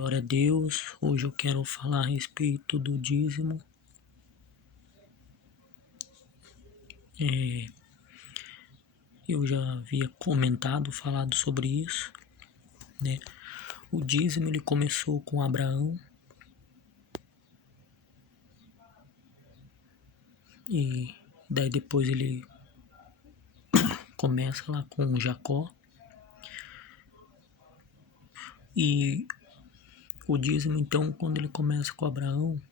Glória a Deus. Hoje eu quero falar a respeito do dízimo. Eu já havia falado sobre isso, né? O dízimo ele começou com Abraão e daí depois ele começa lá com Jacó. E o dízimo, então, quando ele começa com Abraão,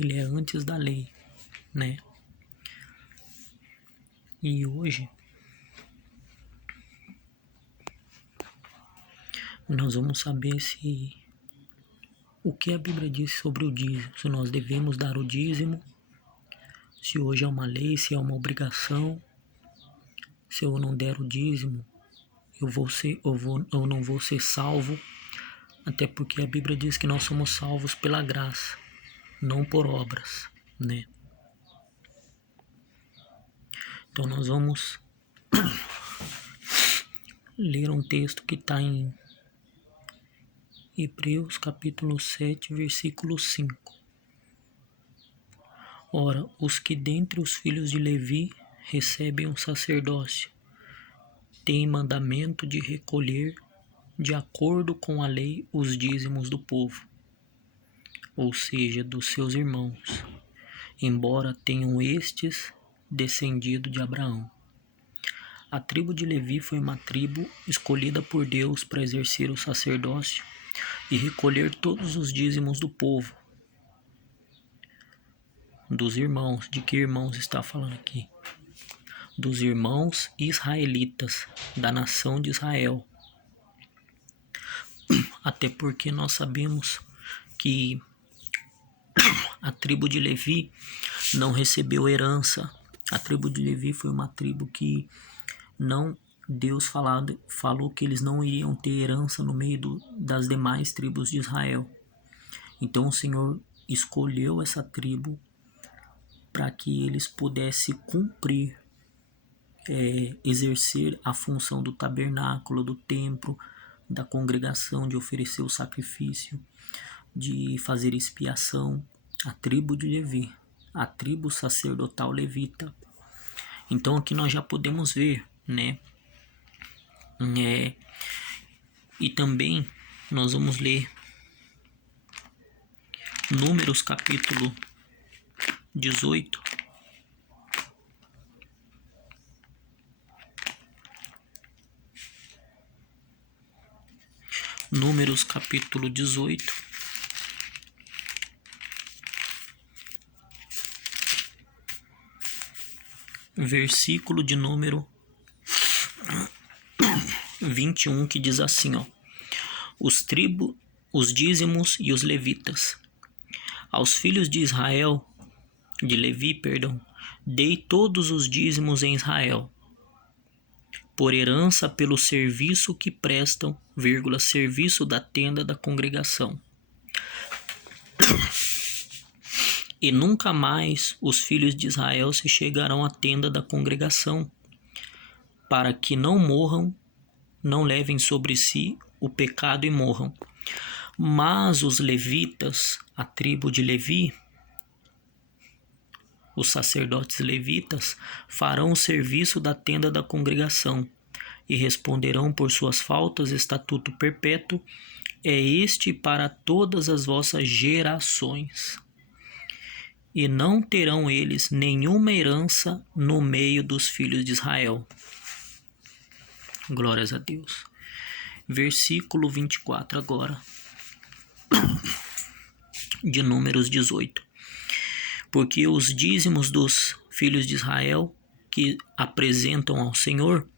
ele é antes da lei, né? E hoje nós vamos saber o que a Bíblia diz sobre o dízimo, se nós devemos dar o dízimo, se hoje é uma lei, se é uma obrigação. Se eu não der o dízimo, eu não vou ser salvo, até porque a Bíblia diz que nós somos salvos pela graça, não por obras, né? Então nós vamos ler um texto que está em Hebreus capítulo 7, versículo 5. Ora, os que dentre os filhos de Levi recebem um sacerdócio, têm mandamento de recolher, de acordo com a lei, os dízimos do povo, ou seja, dos seus irmãos, embora tenham estes descendido de Abraão. A tribo de Levi foi uma tribo escolhida por Deus para exercer o sacerdócio e recolher todos os dízimos do povo, dos irmãos. De que irmãos está falando aqui? Dos irmãos israelitas, da nação de Israel. Até porque nós sabemos que a tribo de Levi não recebeu herança. A tribo de Levi foi uma tribo que Deus falou que eles não iriam ter herança no meio das demais tribos de Israel. Então o Senhor escolheu essa tribo para que eles pudessem cumprir, exercer a função do tabernáculo, do templo, da congregação, de oferecer o sacrifício, de fazer expiação. A tribo de Levi, a tribo sacerdotal levita. Então aqui nós já podemos ver, né? E também nós vamos ler Números capítulo 18. Números capítulo 18. Versículo de número 21, que diz assim, ó: os dízimos e os levitas. Aos filhos de Levi, dei todos os dízimos em Israel, por herança pelo serviço que prestam, serviço da tenda da congregação. E nunca mais os filhos de Israel se chegarão à tenda da congregação, para que não morram, não levem sobre si o pecado e morram. Mas os levitas, a tribo de Levi, os sacerdotes levitas, farão o serviço da tenda da congregação e responderão por suas faltas estatuto perpétuo, é este para todas as vossas gerações. E não terão eles nenhuma herança no meio dos filhos de Israel. Glórias a Deus. Versículo 24 agora, de Números 18. Porque os dízimos dos filhos de Israel que apresentam ao Senhor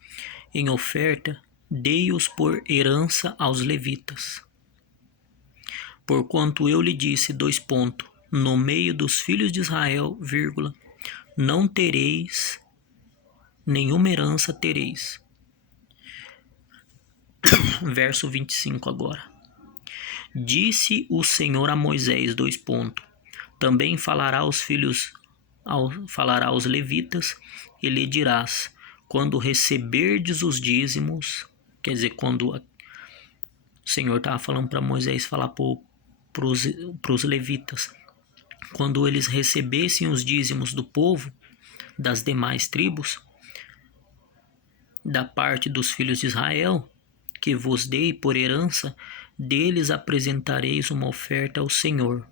em oferta, dei-os por herança aos levitas. Porquanto eu lhe disse, no meio dos filhos de Israel, não tereis, nenhuma herança tereis. Verso 25 agora. Disse o Senhor a Moisés, também falará aos levitas, e lhe dirás, quando receberdes os dízimos, quer dizer, quando Senhor estava falando para Moisés falar para os levitas. Quando eles recebessem os dízimos do povo, das demais tribos, da parte dos filhos de Israel, que vos dei por herança, deles apresentareis uma oferta ao Senhor,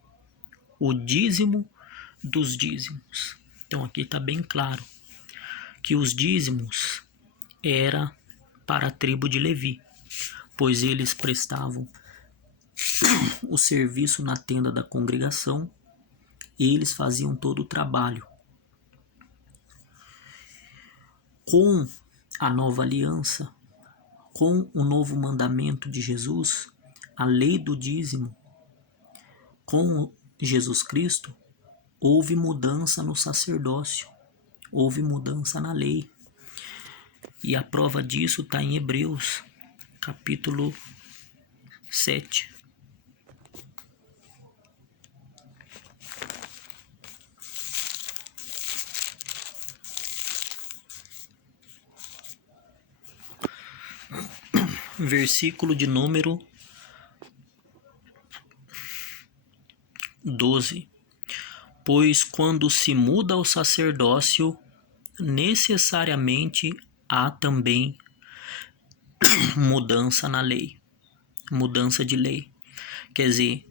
o dízimo dos dízimos. Então aqui está bem claro que os dízimos era para a tribo de Levi, pois eles prestavam o serviço na tenda da congregação, eles faziam todo o trabalho. Com a nova aliança, com o novo mandamento de Jesus, a lei do dízimo, com Jesus Cristo, houve mudança no sacerdócio, houve mudança na lei. E a prova disso está em Hebreus, capítulo 7. Versículo de número 12. Pois quando se muda o sacerdócio, necessariamente há também mudança na lei, mudança de lei. Quer dizer,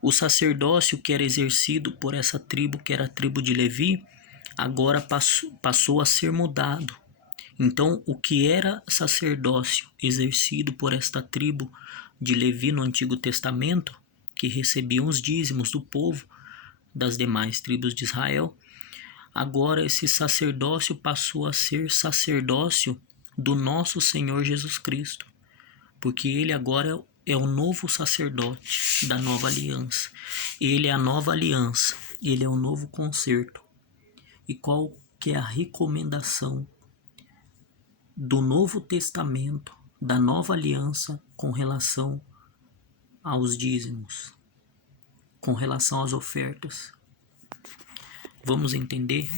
o sacerdócio que era exercido por essa tribo, que era a tribo de Levi, agora passou a ser mudado. Então, o que era sacerdócio exercido por esta tribo de Levi no Antigo Testamento, que recebiam os dízimos do povo das demais tribos de Israel, agora esse sacerdócio passou a ser sacerdócio do nosso Senhor Jesus Cristo, porque ele agora é o novo sacerdote da nova aliança. Ele é a nova aliança, ele é o novo concerto. E qual que é a recomendação do Novo Testamento, da nova aliança, com relação aos dízimos, com relação às ofertas? Vamos entender?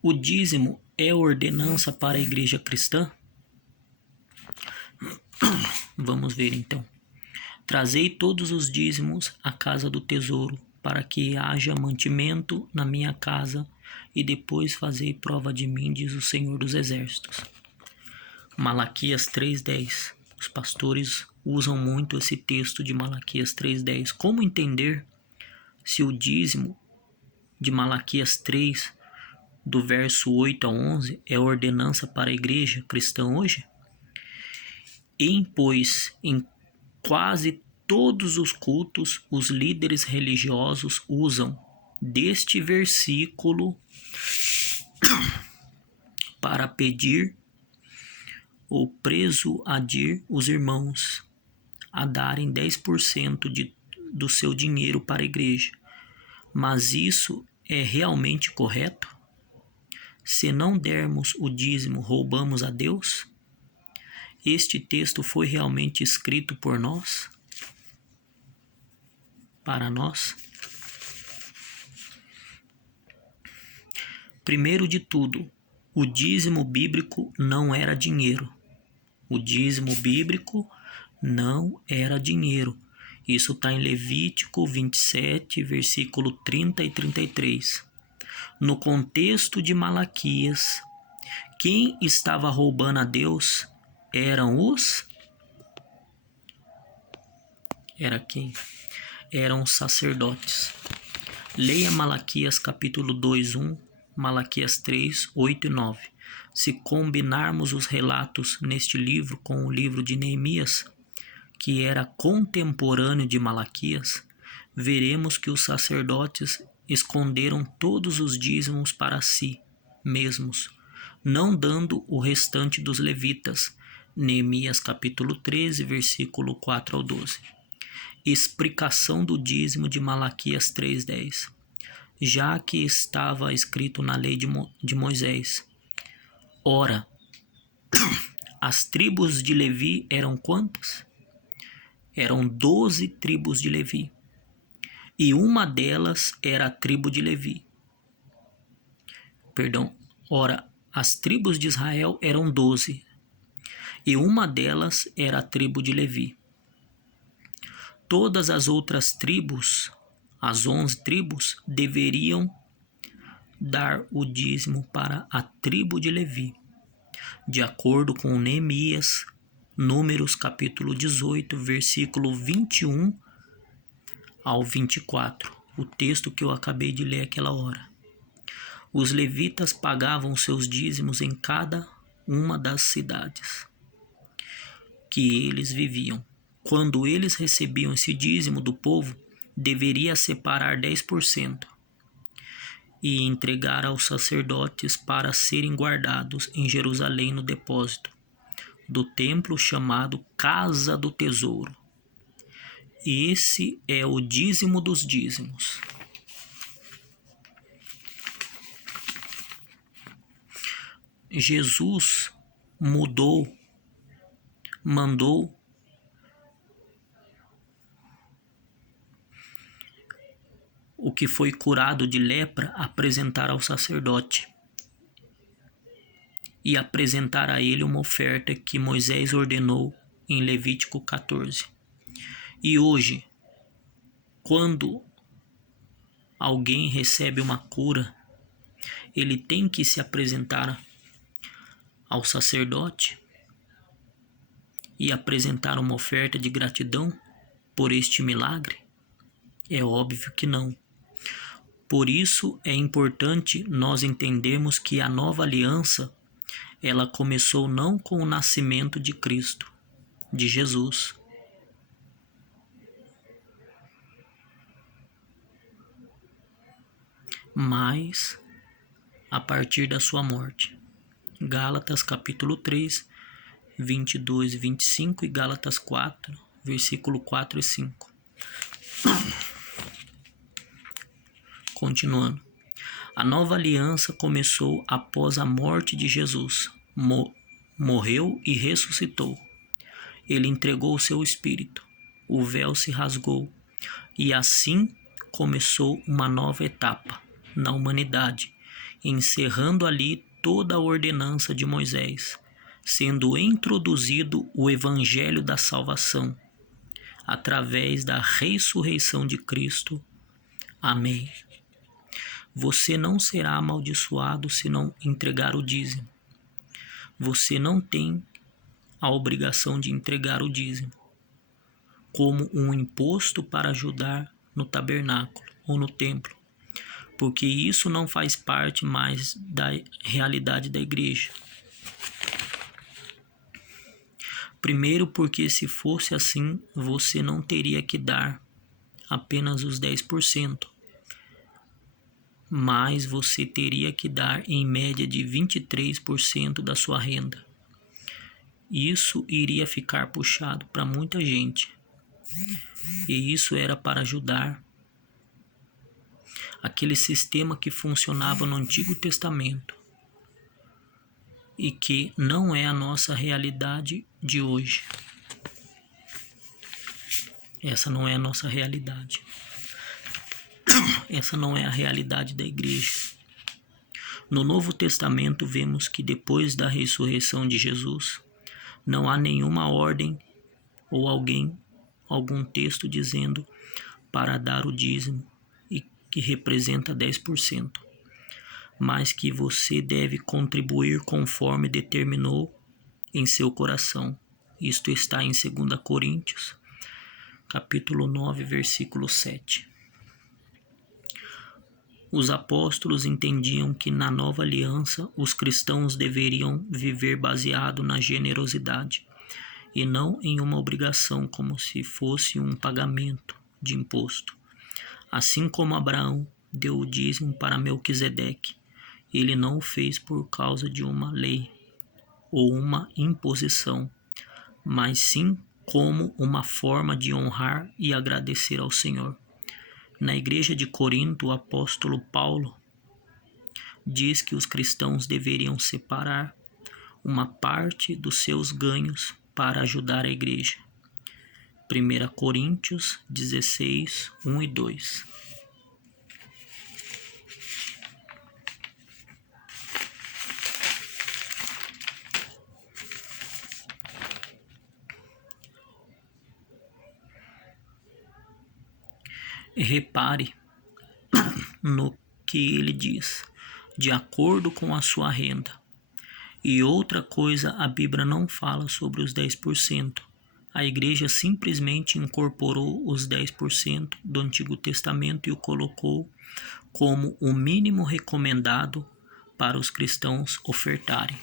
O dízimo é ordenança para a igreja cristã? Vamos ver então. Trazei todos os dízimos à casa do tesouro, para que haja mantimento na minha casa, e depois fazei prova de mim, diz o Senhor dos Exércitos. Malaquias 3:10. Os pastores usam muito esse texto de Malaquias 3:10. Como entender se o dízimo de Malaquias 3, do verso 8 a 11, é ordenança para a igreja cristã hoje? Pois em quase todos os cultos, os líderes religiosos usam deste versículo para pedir ou persuadir os irmãos a darem 10% do seu dinheiro para a igreja. Mas isso é realmente correto? Se não dermos o dízimo, roubamos a Deus? Este texto foi realmente escrito por nós? Para nós? Primeiro de tudo, o dízimo bíblico não era dinheiro. O dízimo bíblico não era dinheiro. Isso está em Levítico 27, versículo 30 e 33. No contexto de Malaquias, quem estava roubando a Deus Era quem? Eram os sacerdotes. Leia Malaquias capítulo 2:1, Malaquias 3, 8 e 9. Se combinarmos os relatos neste livro com o livro de Neemias, que era contemporâneo de Malaquias, veremos que os sacerdotes esconderam todos os dízimos para si mesmos, não dando o restante dos levitas. Neemias capítulo 13, versículo 4 ao 12. Explicação do dízimo de Malaquias 3:10. Já que estava escrito na lei de Moisés. Ora, as tribos de Levi eram quantas? Eram 12 tribos de Levi. E uma delas era a tribo de Levi. Ora, as tribos de Israel eram 12, e uma delas era a tribo de Levi. Todas as outras tribos, as 11 tribos, deveriam dar o dízimo para a tribo de Levi, de acordo com Neemias, Números capítulo 18, versículo 21 ao 24, o texto que eu acabei de ler aquela hora. Os levitas pagavam seus dízimos em cada uma das cidades que eles viviam. Quando eles recebiam esse dízimo do povo, deveria separar 10% e entregar aos sacerdotes para serem guardados em Jerusalém no depósito do templo chamado Casa do Tesouro. Esse é o dízimo dos dízimos. Jesus mandou o que foi curado de lepra apresentar ao sacerdote e apresentar a ele uma oferta que Moisés ordenou em Levítico 14. E hoje, quando alguém recebe uma cura, ele tem que se apresentar ao sacerdote e apresentar uma oferta de gratidão por este milagre? É óbvio que não. Por isso é importante nós entendermos que a nova aliança, ela começou não com o nascimento de Cristo, de Jesus, mas a partir da sua morte. Gálatas capítulo 3, 22 e 25 e Gálatas 4, versículo 4 e 5. Continuando. A nova aliança começou após a morte de Jesus. Morreu e ressuscitou. Ele entregou o seu espírito. O véu se rasgou. E assim começou uma nova etapa na humanidade, encerrando ali toda a ordenança de Moisés, sendo introduzido o evangelho da salvação, através da ressurreição de Cristo. Amém. Você não será amaldiçoado se não entregar o dízimo. Você não tem a obrigação de entregar o dízimo como um imposto para ajudar no tabernáculo ou no templo, porque isso não faz parte mais da realidade da igreja. Primeiro, porque se fosse assim, você não teria que dar apenas os 10%, mas você teria que dar em média de 23% da sua renda. Isso iria ficar puxado para muita gente, e isso era para ajudar aquele sistema que funcionava no Antigo Testamento e que não é a nossa realidade de hoje. Essa não é a nossa realidade. Essa não é a realidade da igreja. No Novo Testamento vemos que depois da ressurreição de Jesus, não há nenhuma ordem ou algum texto dizendo para dar o dízimo, e que representa 10%, mas que você deve contribuir conforme determinou em seu coração. Isto está em 2 Coríntios, capítulo 9, versículo 7. Os apóstolos entendiam que na nova aliança os cristãos deveriam viver baseado na generosidade e não em uma obrigação como se fosse um pagamento de imposto. Assim como Abraão deu o dízimo para Melquisedeque, ele não o fez por causa de uma lei ou uma imposição, mas sim como uma forma de honrar e agradecer ao Senhor. Na igreja de Corinto, o apóstolo Paulo diz que os cristãos deveriam separar uma parte dos seus ganhos para ajudar a igreja. 1 Coríntios 16, 1 e 2. Repare no que ele diz, de acordo com a sua renda. E outra coisa, a Bíblia não fala sobre os 10%. A igreja simplesmente incorporou os 10% do Antigo Testamento e o colocou como o mínimo recomendado para os cristãos ofertarem.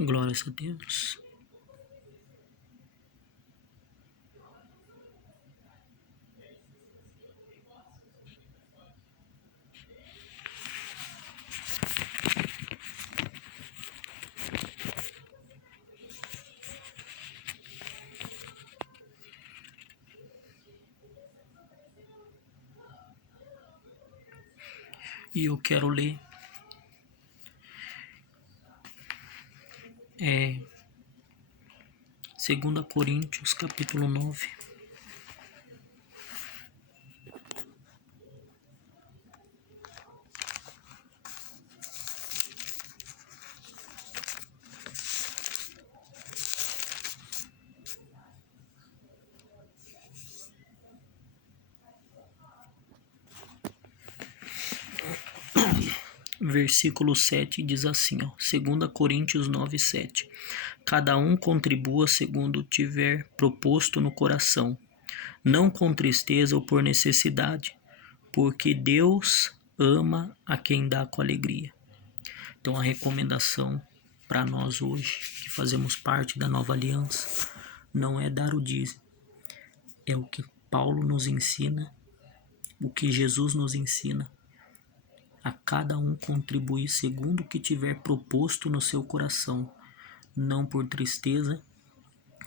Glórias a Deus. E eu quero ler 2 Coríntios, capítulo 9. Versículo 7 diz assim, 2 Coríntios 9, 7. Cada um contribua segundo tiver proposto no coração, não com tristeza ou por necessidade, porque Deus ama a quem dá com alegria. Então a recomendação para nós hoje, que fazemos parte da nova aliança, não é dar o dízimo. É o que Paulo nos ensina, o que Jesus nos ensina, a cada um contribuir segundo o que tiver proposto no seu coração, não por tristeza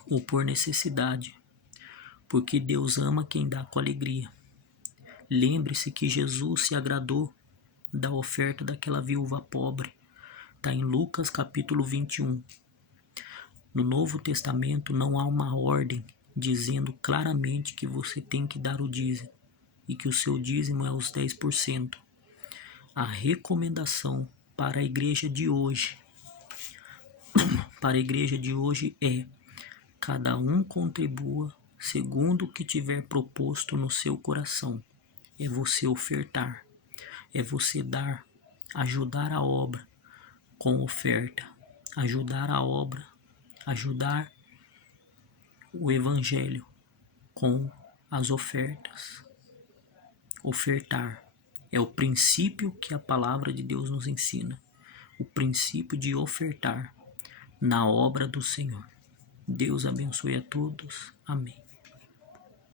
ou por necessidade, porque Deus ama quem dá com alegria. Lembre-se que Jesus se agradou da oferta daquela viúva pobre. Está em Lucas capítulo 21. No Novo Testamento não há uma ordem dizendo claramente que você tem que dar o dízimo e que o seu dízimo é os 10%. A recomendação para a igreja de hoje, é: cada um contribua segundo o que tiver proposto no seu coração. É você ofertar, é você dar, ajudar a obra com oferta, ajudar a obra, ajudar o evangelho com as ofertas. Ofertar é o princípio que a palavra de Deus nos ensina, o princípio de ofertar na obra do Senhor. Deus abençoe a todos. Amém.